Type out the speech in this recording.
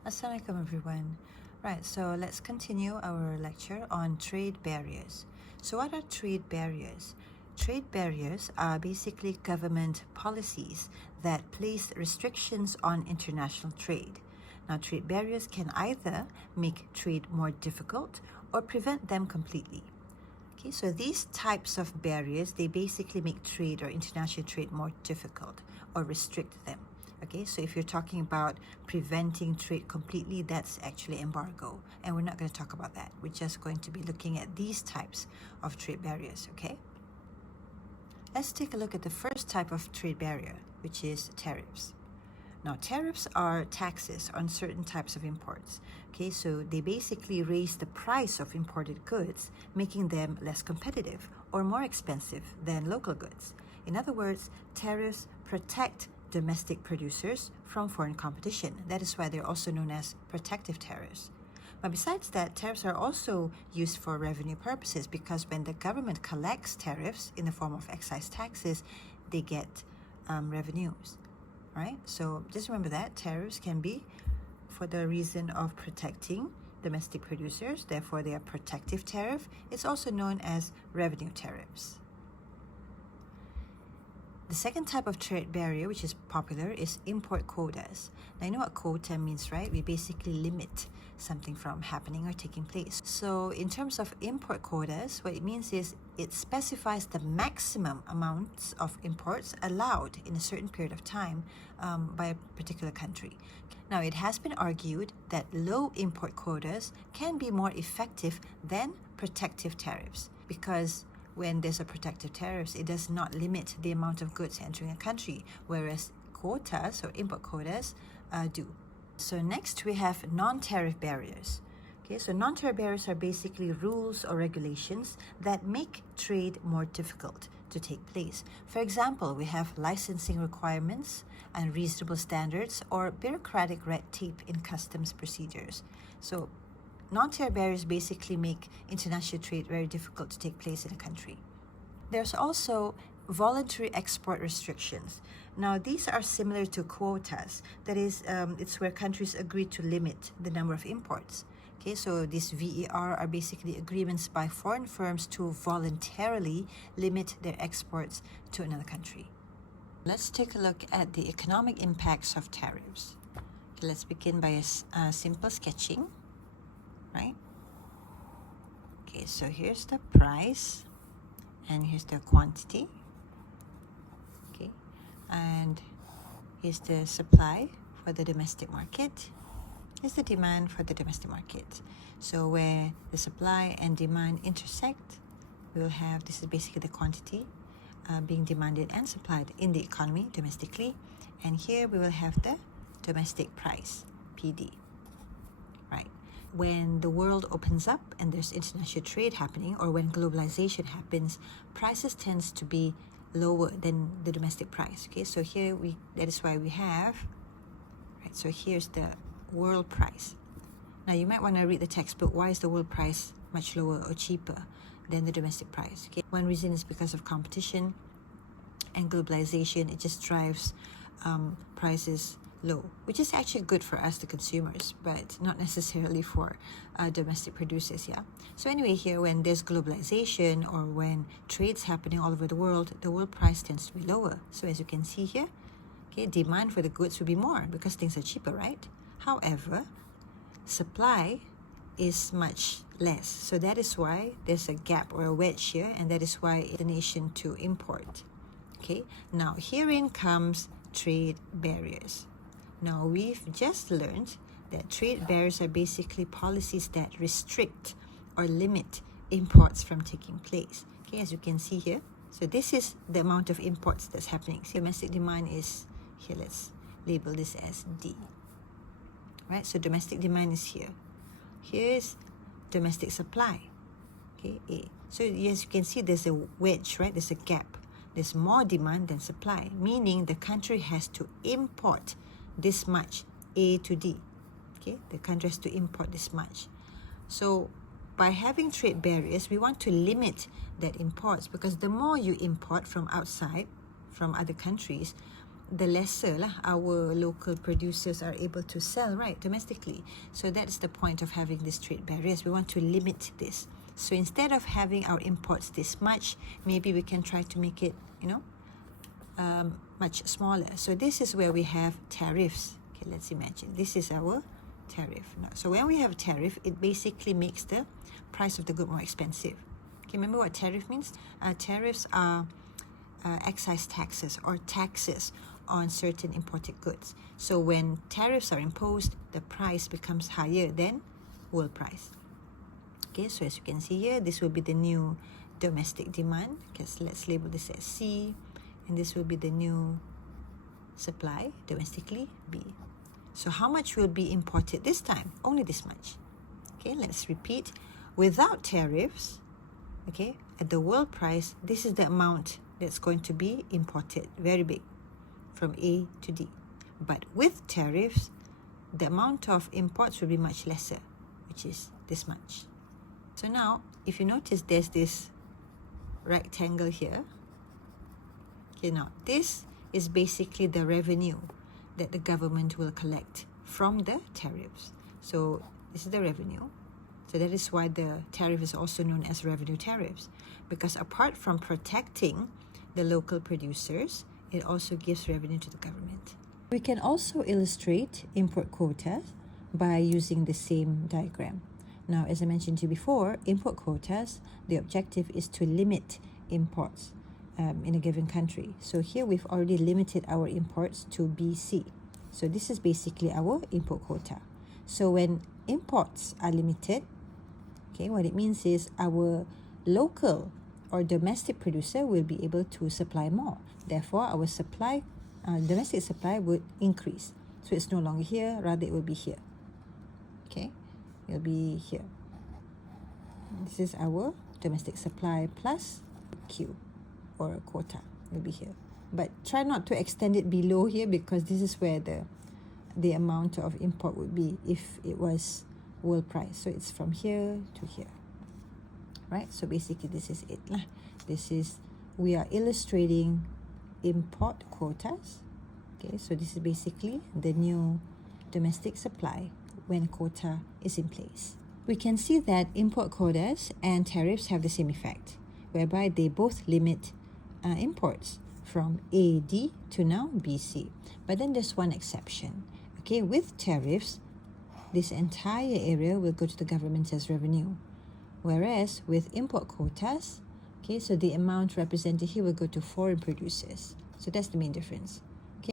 Assalamualaikum everyone. Right, so let's continue our lecture on trade barriers. So what are trade barriers? Trade barriers are basically government policies that place restrictions on international trade. Now, trade barriers can either make trade more difficult or prevent them completely. Okay, so these types of barriers, they basically make trade or international trade more difficult or restrict them. Okay, so if you're talking about preventing trade completely, that's actually embargo. And we're not going to talk about that. We're just going to be looking at these types of trade barriers, okay? Let's take a look at the first type of trade barrier, which is tariffs. Now, tariffs are taxes on certain types of imports. Okay, so they basically raise the price of imported goods, making them less competitive or more expensive than local goods. In other words, tariffs protect domestic producers from foreign competition. That is why they're also known as protective tariffs. But besides that, tariffs are also used for revenue purposes because when the government collects tariffs in the form of excise taxes, they get revenues. Right? So just remember that tariffs can be for the reason of protecting domestic producers, therefore they are protective tariff. It's also known as revenue tariffs. The second type of trade barrier, which is popular, is import quotas. Now, you know what quota means, right? We basically limit something from happening or taking place. So in terms of import quotas, what it means is it specifies the maximum amounts of imports allowed in a certain period of time by a particular country. Now, it has been argued that low import quotas can be more effective than protective tariffs because when there's a protective tariffs, it does not limit the amount of goods entering a country, whereas quotas or import quotas do. So next we have non-tariff barriers. Okay, so non-tariff barriers are basically rules or regulations that make trade more difficult to take place. For example, we have licensing requirements, unreasonable standards, or bureaucratic red tape in customs procedures. So non-tariff barriers basically make international trade very difficult to take place in a country. There's also voluntary export restrictions. Now, these are similar to quotas. That is, it's where countries agree to limit the number of imports. Okay, so these VER are basically agreements by foreign firms to voluntarily limit their exports to another country. Let's take a look at the economic impacts of tariffs. Okay, let's begin by a simple sketching. Right? Okay, so here's the price and here's the quantity. Okay, and here's the supply for the domestic market. Here's the demand for the domestic market. So where the supply and demand intersect, we will have, this is basically the quantity being demanded and supplied in the economy domestically. And here we will have the domestic price, PD. Right? When the world opens up and there's international trade happening, or when globalization happens, prices tends to be lower than the domestic price. Okay, so here that is why we have, right, so here's the world price. Now you might want to read the textbook. Why is the world price much lower or cheaper than the domestic price? Okay, one reason is because of competition and globalization. It just drives prices low, which is actually good for us, the consumers, but not necessarily for domestic producers. Yeah. So anyway, here when there's globalization or when trade's happening all over the world price tends to be lower. So as you can see here, okay, demand for the goods will be more because things are cheaper, right? However, supply is much less. So that is why there's a gap or a wedge here, and that is why it's the nation to import. Okay. Now herein comes trade barriers. Now, we've just learned that trade barriers are basically policies that restrict or limit imports from taking place. Okay, as you can see here. So this is the amount of imports that's happening. So domestic demand is here. Let's label this as D. Right, so domestic demand is here. Here's domestic supply. Okay, A. So as you can see, there's a wedge, right? There's a gap. There's more demand than supply, meaning the country has to import this much, A to D. Okay, the country has to import this much. So by having trade barriers, we want to limit that imports, because the more you import from outside, from other countries, the lesser our local producers are able to sell, right, domestically. So that's the point of having these trade barriers. We want to limit this. So instead of having our imports this much, maybe we can try to make it, much smaller. So this is where we have tariffs. Okay, let's imagine this is our tariff. Now, so when we have tariff, it basically makes the price of the good more expensive. Okay, remember what tariff means? Tariffs are excise taxes or taxes on certain imported goods. So when tariffs are imposed, the price becomes higher than world price. Okay, so as you can see here, this will be the new domestic demand. Okay, so let's label this as C, and this will be the new supply domestically, B. So how much will be imported this time? Only this much. Okay, let's repeat. Without tariffs, okay, at the world price, this is the amount that's going to be imported, very big, from A to D. But with tariffs, the amount of imports will be much lesser, which is this much. So now, if you notice, there's this rectangle here. Okay, now this is basically the revenue that the government will collect from the tariffs. So this is the revenue. So that is why the tariff is also known as revenue tariffs, because apart from protecting the local producers, it also gives revenue to the government. We can also illustrate import quotas by using the same diagram. Now, as I mentioned to you before, import quotas, the objective is to limit imports in a given country. So here we've already limited our imports to BC. So this is basically our import quota. So when imports are limited, okay, what it means is our local or domestic producer will be able to supply more. Therefore, our supply, domestic supply would increase. So it's no longer here, rather it will be here. Okay, it will be here. This is our domestic supply plus Q or a quota will be here. But try not to extend it below here, because this is where the amount of import would be if it was world price. So it's from here to here, right? So basically this is it lah. We are illustrating import quotas. Okay, so this is basically the new domestic supply when quota is in place. We can see that import quotas and tariffs have the same effect, whereby they both limit imports from AD to now BC. But then there's one exception. Okay, with tariffs, this entire area will go to the government as revenue. Whereas with import quotas, okay, so the amount represented here will go to foreign producers. So that's the main difference.